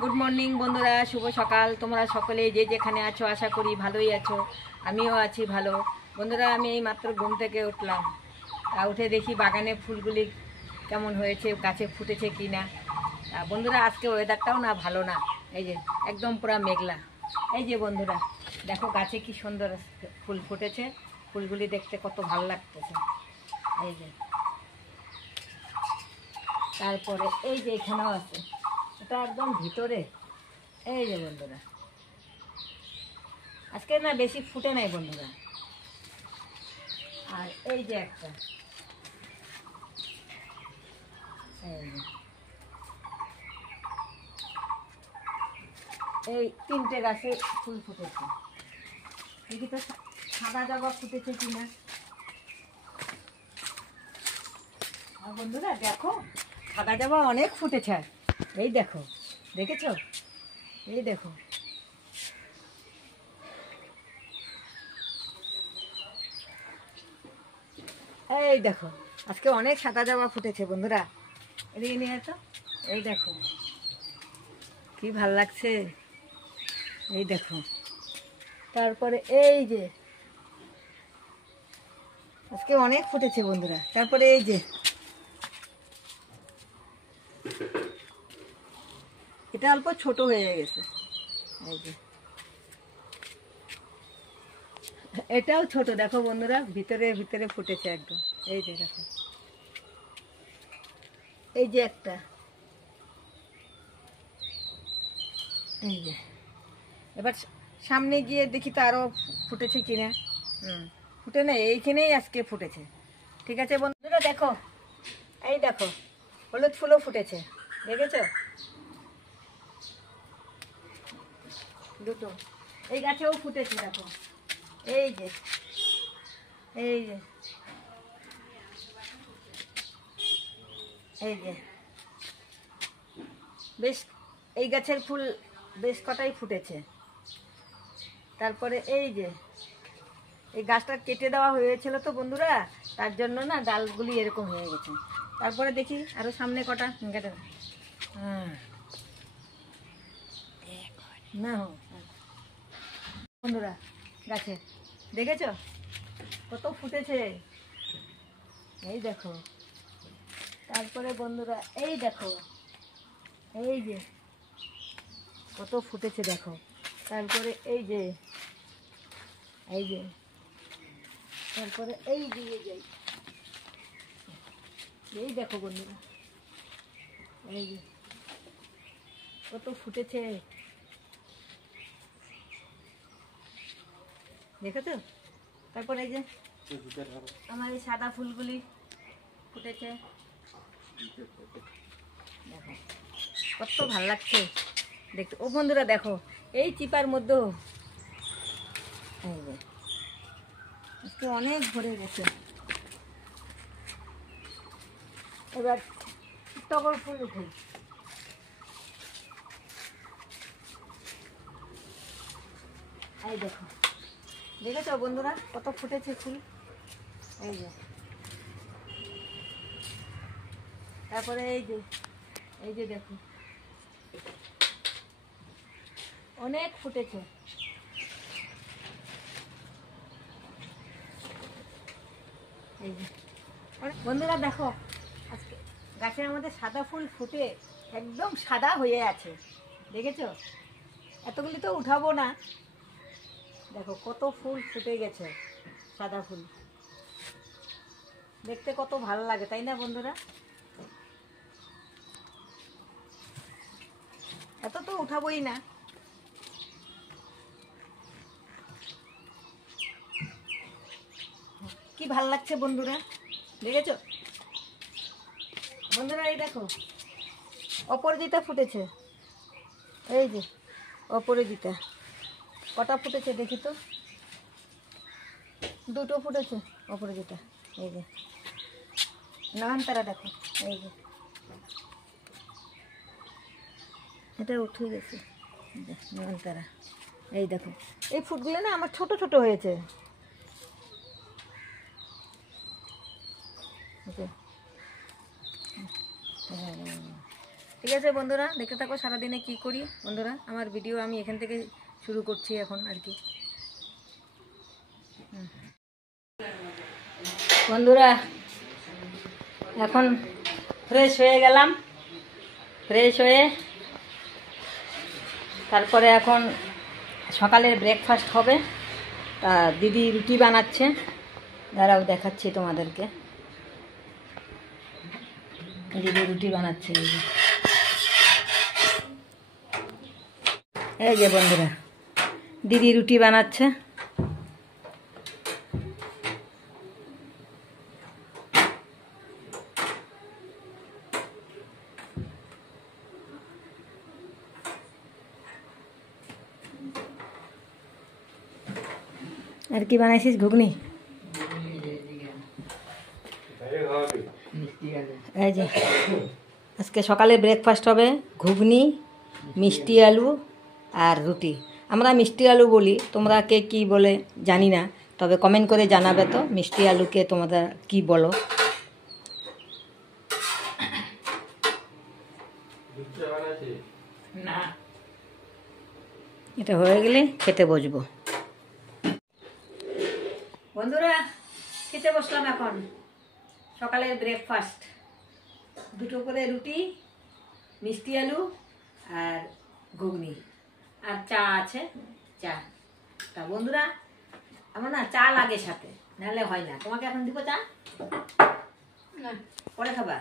Good morning বন্ধুরা, শুভ সকাল। তোমরা সকলে যে যেখানে আছো আশা করি ভালোই আছো। আমিও আছি ভালো। বন্ধুরা, আমি এই মাত্র ঘুম থেকে উঠলাম। উঠে দেখি বাগানে ফুলগুলি কেমন হয়েছে, গাছে ফুটেছে কি না। বন্ধুরা, আজকে ওয়েদারটাও না ভালো না। এই যে একদম পুরা মেঘলা। এই যে বন্ধুরা দেখো, গাছে কি সুন্দর ফুল ফুটেছে। ফুলগুলি দেখতে কত ভালো লাগতেছে। এই যে তারপরে এই যে এখানেও আছে, এটা একদম ভিতরে। এই যে বন্ধুরা, আজকে না বেশি ফুটে নাই বন্ধুরা। আর এই যে একটা, এই তিনটে গাছে ফুল ফুটেছে। দেখি তো সাদা জবা ফুটেছে কিনা। আর বন্ধুরা দেখো, সাদা জবা অনেক ফুটেছে। এই দেখো, দেখেছো? এই দেখো, এই দেখো, আজকে অনেক সাদা জবা ফুটেছে বন্ধুরা। এদিকে নিয়ে তো, এই দেখো কি ভাল লাগছে। এই দেখো, তারপরে এই যে আজকে অনেক ফুটেছে বন্ধুরা। তারপরে এই যে এটা অল্প ছোট হয়ে গেছে। এই যে এটাও ছোট, দেখো বন্ধুরা, ভিতরে ভিতরে ফুটেছে একদম। এই যে দেখো, এই যে একটা, এই যে এবার সামনে গিয়ে দেখি তো আরো ফুটেছে কিনা। ফুটে না, এইখানেই আজকে ফুটেছে। ঠিক আছে বন্ধুরা, দেখো এই দেখো, হলুদ ফুলও ফুটেছে, দেখেছো? দুটো এই গাছেও ফুটেছে, দেখো। এই যে এই যে এই যে বেশ, এই গাছের ফুল বেশ কটাই ফুটেছে। তারপরে এই যে এই গাছটা কেটে দেওয়া হয়েছিল তো বন্ধুরা, তার জন্য না ডালগুলি এরকম হয়ে গেছে। তারপরে দেখি আরো সামনে কটা কেটে না বন্ধুরা, গাছে দেখেছো কত ফুটেছে। এই দেখো, তারপরে বন্ধুরা এই দেখো, এই যে কত ফুটেছে দেখো। তারপরে এই যে এই যে তারপরে এই দিয়ে যাই, এই দেখো বন্ধুরা, এই যে কত ফুটেছে, দেখেছো? তারপরে এই যে আমার এই সাদা ফুলগুলি ফুটেছে, দেখো কত ভাল লাগছে দেখতে। ও বন্ধুরা দেখো, এই চিপার মধ্যেও এই যে আজকে অনেক ভরে গেছে। এবার টগর ফুল উঠে, এই দেখো, দেখেছো বন্ধুরা কত ফুটেছে ফুল। এই যে তারপরে এই যে দেখো অনেক ফুটেছে। এই যে বন্ধুরা দেখো, আজকে গাছের মধ্যে সাদা ফুল ফুটে একদম সাদা হয়ে আছে, দেখেছো? এতগুলি তো উঠাবো না, দেখো কত ফুল ফুটে গেছে, সাদা ফুল দেখতে কত ভালো লাগে, তাই না বন্ধুরা? এত তো উঠাবোই না। কি ভাল লাগছে বন্ধুরা, দেখেছো? বন্ধুরা এই দেখো, অপরাজিতা ফুটেছে। এই যে অপরাজিতা কটা ফুটেছে দেখি তো, দুটো ফুটেছে অপরাজিতা। এই যে নয়নতারা দেখো, এই যে এটা উঠে গেছে নয়নতারা। এই দেখো, এই ফুলগুলো না আমার ছোট ছোট হয়েছে। ঠিক আছে বন্ধুরা, দেখতে থাকো সারাদিনে কি করি। বন্ধুরা আমার ভিডিও আমি এখান থেকে শুরু করছি এখন আর কি। বন্ধুরা এখন ফ্রেশ হয়ে গেলাম, ফ্রেশ হয়ে তারপরে এখন সকালের ব্রেকফাস্ট হবে। তা দিদি রুটি বানাচ্ছে, দাঁড়াও দেখাচ্ছি তোমাদেরকে। দিদি রুটি বানাচ্ছে, এই যে বন্ধুরা দিদি রুটি বানাচ্ছে। আর কি বানাইছিস? ঘুগনি। এই যে আজকে সকালে ব্রেকফাস্ট হবে ঘুগনি, মিষ্টি আলু আর রুটি। আমরা মিষ্টি আলু বলি, তোমরা কে কী বলে জানি না, তবে কমেন্ট করে জানাবে তো মিষ্টি আলুকে তোমরা কি বলো। না, এটা হয়ে গেলে খেতে বসবো। বন্ধুরা খেতে বসলাম এখন সকালের ব্রেকফাস্ট। দুটো করে রুটি, মিষ্টি আলু আর ঘুগনি, আর চা আছে, চা। তা বন্ধুরা আমার না চা লাগে সাথে, নাহলে হয় না। তোমাকে এখন দিব চা? না, পরে খাবা?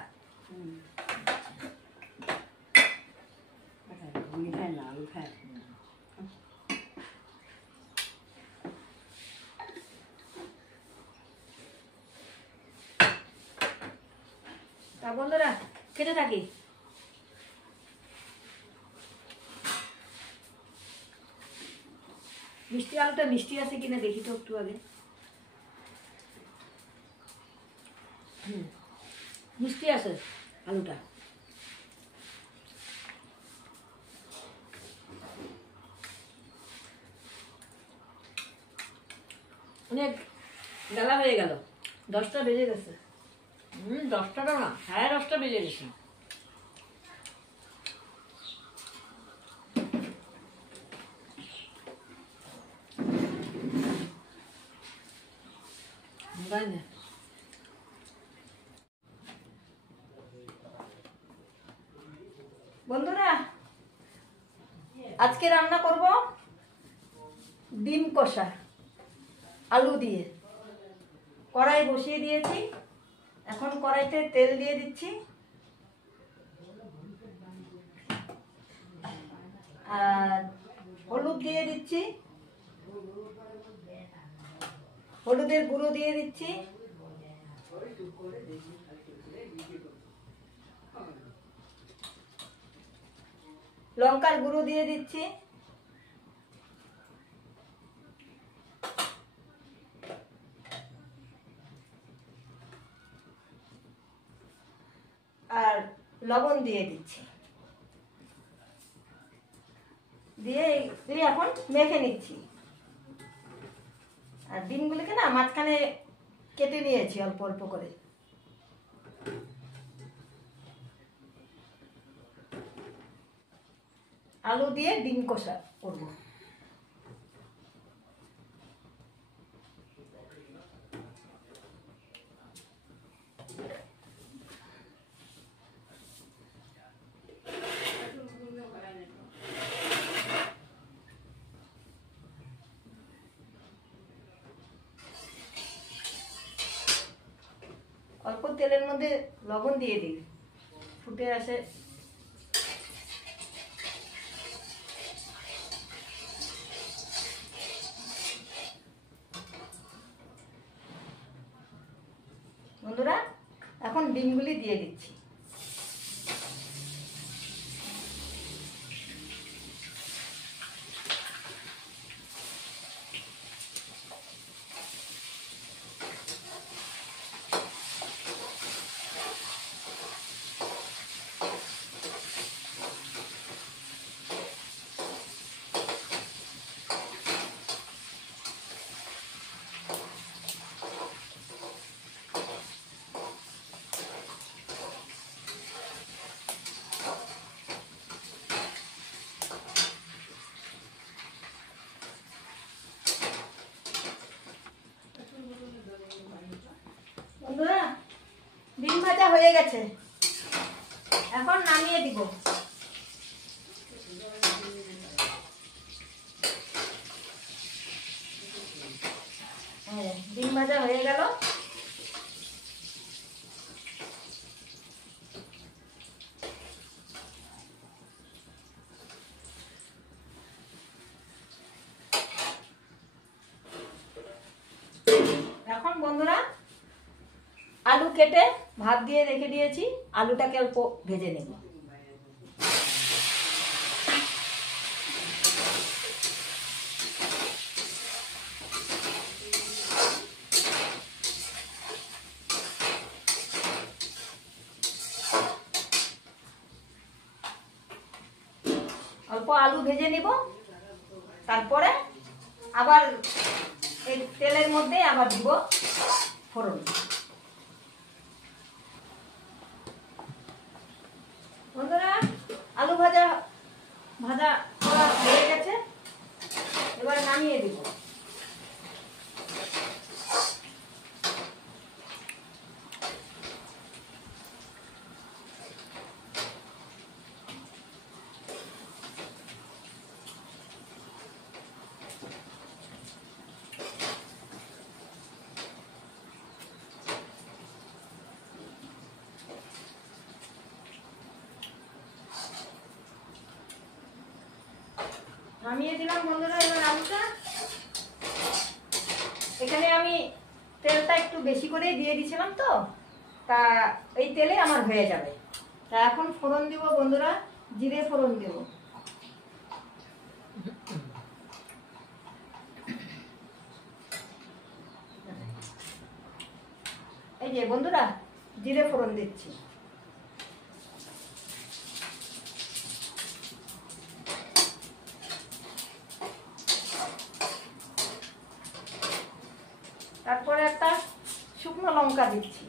ঘুগনি খায় না, আলু খায়। তা বন্ধুরা খেতে থাকি। মিষ্টি আলুটা মিষ্টি আছে কিনা দেখি তো একটু আগে। মিষ্টি আছে আলুটা। অনেক বেলা হয়ে গেল, 10টা বেজে গেছে। 10টাটা না, 10:30টা বেজে গেছে। বন্ধুরা আজকে রান্না করব ডিম কষা আলু দিয়ে। কড়াই বসিয়ে দিয়েছি, এখন কড়াইতে তেল দিয়ে দিচ্ছি, আর হলুদ দিয়ে দিচ্ছি, হলুদের গুঁড়ো দিয়ে দিচ্ছি, লঙ্কার গুঁড়ো দিয়ে দিচ্ছি, আর লবণ দিয়ে দিচ্ছি। দিয়ে এখন মেখে নিচ্ছি। আর ডিমগুলিকে না মাঝখানে কেটে নিয়েছি অল্প অল্প করে। আলু দিয়ে ডিম কষা করব। অল্প তেলের মধ্যে লবণ দিয়ে দিই, ফুটে আসে। বন্ধুরা এখন ডিমগুলি দিয়ে দিচ্ছি। হয়ে গেছে, এখন নামিয়ে দিব। ডিম ভাজা হয়ে গেল। এখন বন্ধুরা আলু কেটে ভাত দিয়ে রেখে দিয়েছি, আলুটাকে অল্প ভেজে নেব। অল্প আলু ভেজে নিব, তারপরে আবার এই তেলের মধ্যে আবার দিব ফোড়ন। বন্ধুরা আলু ভাজা করা হয়ে গেছে, এবার নামিয়ে দিব। নামিয়ে দিলাম বন্ধুরা এবার আলুটা। এখানে আমি তেলটা একটু বেশি করে দিয়ে দিয়েছিলাম, তো তা এই তেলে আমার হয়ে যাবে। তা এখন ফোড়ন দিব বন্ধুরা, জিরে ফোড়ন দেব। এই যে বন্ধুরা জিরে ফোড়ন দিচ্ছি। তারপরে একটা শুকনো লঙ্কা দিচ্ছি।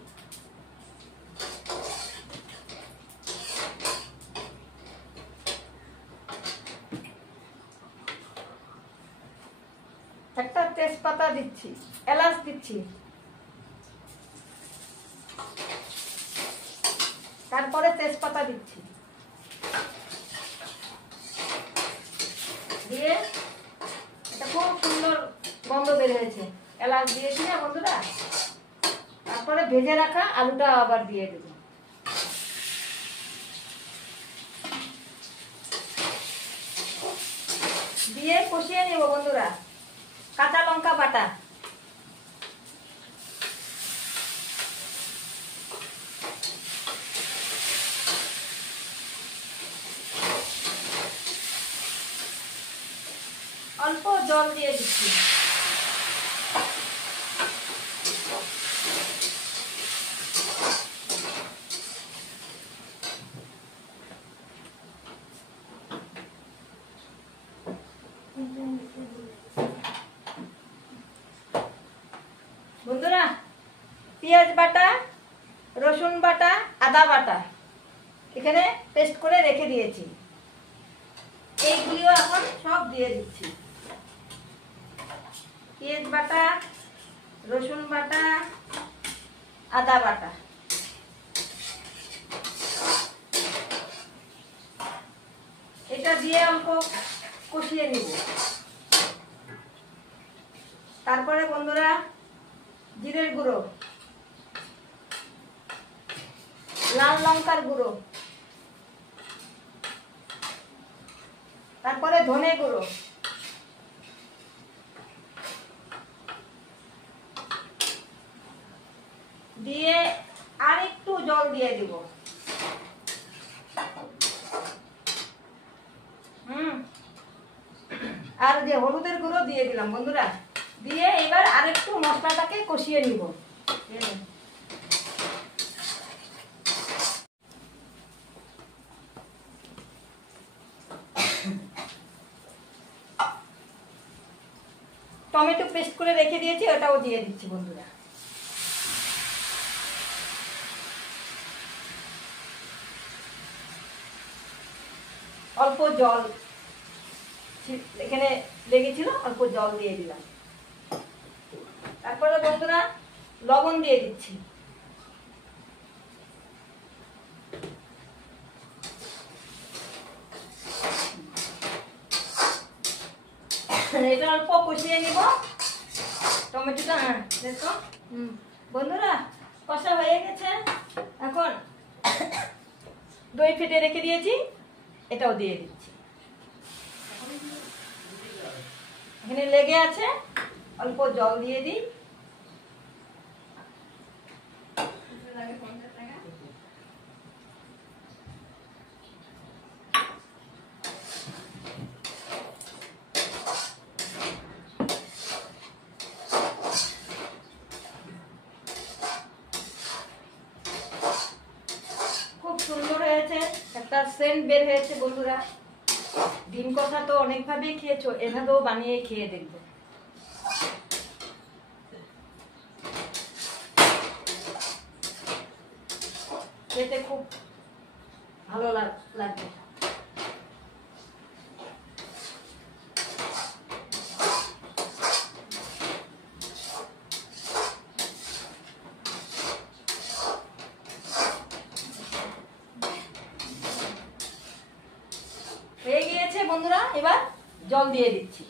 একটা তেজপাতা দিচ্ছি, এলাচ দিচ্ছি। তারপরে তেজপাতা দিচ্ছি, দিয়ে এটা খুব সুন্দর গন্ধ বের হয়েছে। এলাচ দিয়েছি না বন্ধুরা, তারপরে ভেজে রাখা আলুটা আবার দিয়ে দেব। দিয়ে কষিয়ে নেব বন্ধুরা। কাঁচা লঙ্কা বাটা, অল্প জল দিয়ে দিচ্ছি। বন্ধুরা পেঁয়াজ বাটা, রসুন বাটা, আদা বাটা এখানে পেস্ট করে রেখে দিয়েছি, এইগুলিও এখন সব দিয়ে দিচ্ছি। পেঁয়াজ বাটা, রসুন বাটা, আদা বাটা, এটা দিয়ে অল্প কষিয়ে নিব। তারপরে বন্ধুরা জিরের গুঁড়ো, লাল লঙ্কার গুঁড়ো, তারপরে ধনে গুঁড়ো, দিয়ে আর একটু জল দিয়ে দিব। আর যে হলুদের গুঁড়ো দিয়ে দিলাম বন্ধুরা, দিয়ে এবার আরেকটু মশলাটাকে কষিয়ে নিব। টমেটো পেস্ট করে রেখে দিয়েছি, ওটাও দিয়ে দিচ্ছি বন্ধুরা। অল্প জল এখানে লেগেছিল, অল্প জল দিয়ে দিলাম। তারপরে বন্ধুরা লবণ দিয়ে দিচ্ছি। এটা অল্প কষিয়ে নিব টমেটোটা। হ্যাঁ দেখো বন্ধুরা কষা হয়ে গেছে। এখন দই ফেটে রেখে দিয়েছি, এটাও দিয়ে দিচ্ছি। এখানে লেগে আছে, অল্প জল দিয়ে দিই। খুব সুন্দর হয়েছে, একটা সেন্ট বের হয়েছে বন্ধুরা। ডিম কষা তো অনেকভাবেই খেয়েছো, এভাবেও বানিয়ে খেয়ে দেখবে। খেতে খুব ভালো লাগবে। হয়ে গিয়েছে বন্ধুরা, এবার জল দিয়ে দিচ্ছি।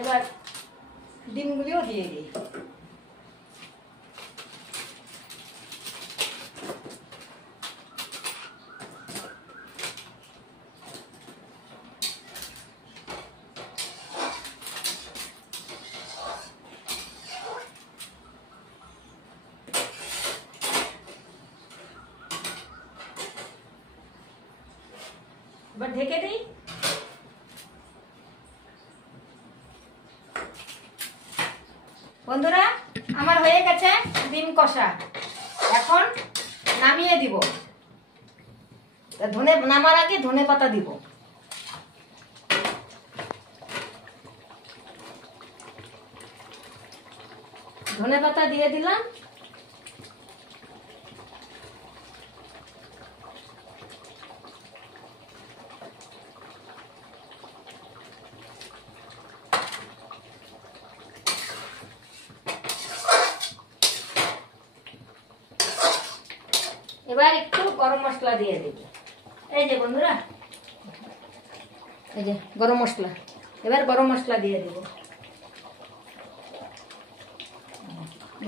এবার ডিমগুলিও দিয়ে দিই। এবার ঢেকে দিই। বন্ধুরা আমার হয়ে গেছে ডিম কষা, এখন নামিয়ে দিব। ধনে নামার আগে ধনে পাতা দিব। ধনে পাতা দিয়ে দিলাম। এবার একটু গরম মশলা দিয়ে দেব। এই যে বন্ধুরা, এই যে গরম মশলা। এবার গরম মশলা দিয়ে দেব।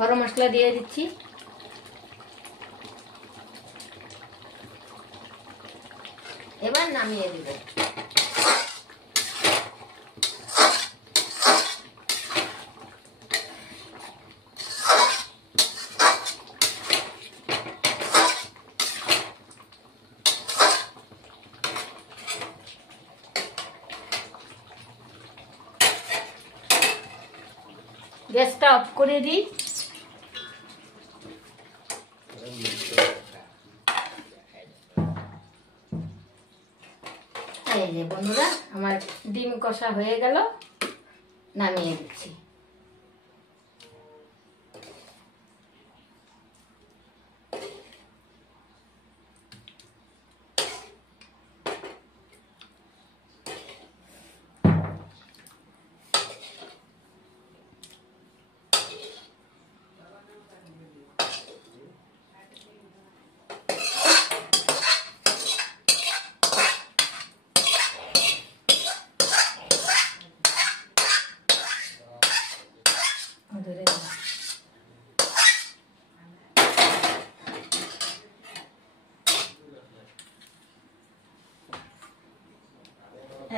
গরম মশলা দিয়ে দিচ্ছি। এবার নামিয়ে দেব। গ্যাসটা অফ করে দিই। এই যে বন্ধুরা আমার ডিম কষা হয়ে গেল, নামিয়ে দিচ্ছি।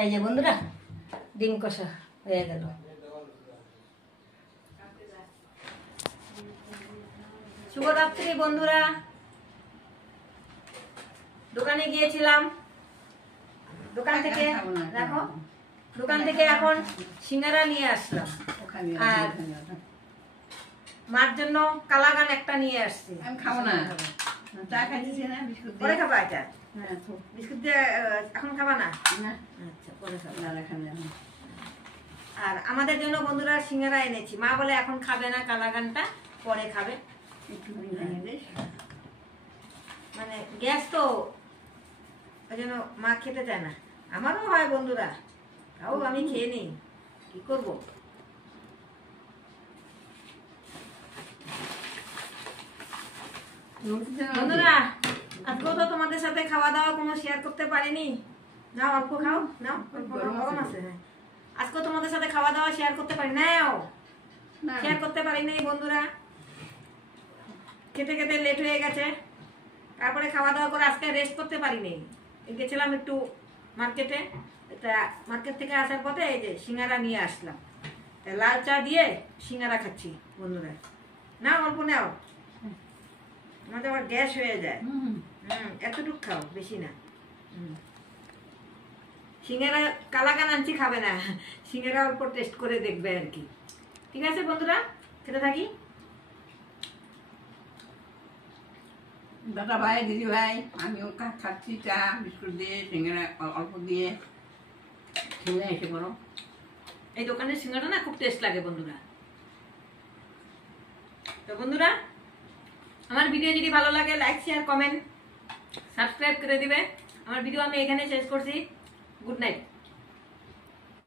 এই যে বন্ধুরা ডিম কষা হয়ে গেল। শুভরাত্রি বন্ধুরা। দোকানে গিয়েছিলাম, দোকান থেকে দেখো, দোকান থেকে এখন সিঙ্গারা নিয়ে আসলাম। আর মার জন্য কালাগান একটা নিয়ে আসছি। আমি খাবো না, চা খাইতেছি না, বিস্কুট পরে খাবা এটা? হ্যাঁ, বিস্কুট দিয়ে এখন খাবা না? না, আচ্ছা পরে খাবা। না রাখান যাবে। আর আমাদের জন্য বন্ধুরা সিঙ্গারা এনেছি। মা বলে এখন খাবে না কালাগানটা, পরে খাবে। একটুখানি ভেঙে দিস। মানে গ্যাস তো ওই জন্য মা খেতে চায় না। আমারও হয় বন্ধুরা, তাও আমি খেয়ে নিই, কি করব। বন্ধুরা আজকেও তো তোমাদের সাথে খাওয়া দাওয়া কোনো শেয়ার করতে পারিনি। নাও অল্প খাও, নাও গরম আছে। হ্যাঁ, আজকেও তোমাদের সাথে খাওয়া দাওয়া শেয়ার করতে পারি নাও, শেয়ার করতে পারি নাই বন্ধুরা। খেতে খেতে লেট হয়ে গেছে, তারপরে খাওয়া দাওয়া করে আজকে রেস্ট করতে পারিনি। গেছিলাম একটু মার্কেটে, তা মার্কেট থেকে আসার পথে এই যে সিঙ্গারা নিয়ে আসলাম, তা লাল চা দিয়ে সিঙ্গারা খাচ্ছি বন্ধুরা। নাও অল্প নাও, আমাদের আবার গ্যাস হয়ে যায়। এতটুক খাও, বেশি না। সিঙ্গারা কালাকান আনছি, খাবে না, সিঙ্গারা অল্প টেস্ট করে দেখবে আর কি। ঠিক আছে বন্ধুরা, খেতে থাকি। দাদা ভাই, দিদি ভাই, আমিও খাচ্ছি চা বিস্কুট দিয়ে, সিঙ্গারা অল্প দিয়ে। খেয়ে এসে পড়ো। এই দোকানের সিঙ্গারা না খুব টেস্ট লাগে বন্ধুরা। তো বন্ধুরা, আমার ভিডিও যদি ভালো লাগে লাইক শেয়ার কমেন্ট সাবস্ক্রাইব করে দিবে। আমার ভিডিও আমি এখানে শেষ করছি। Good night.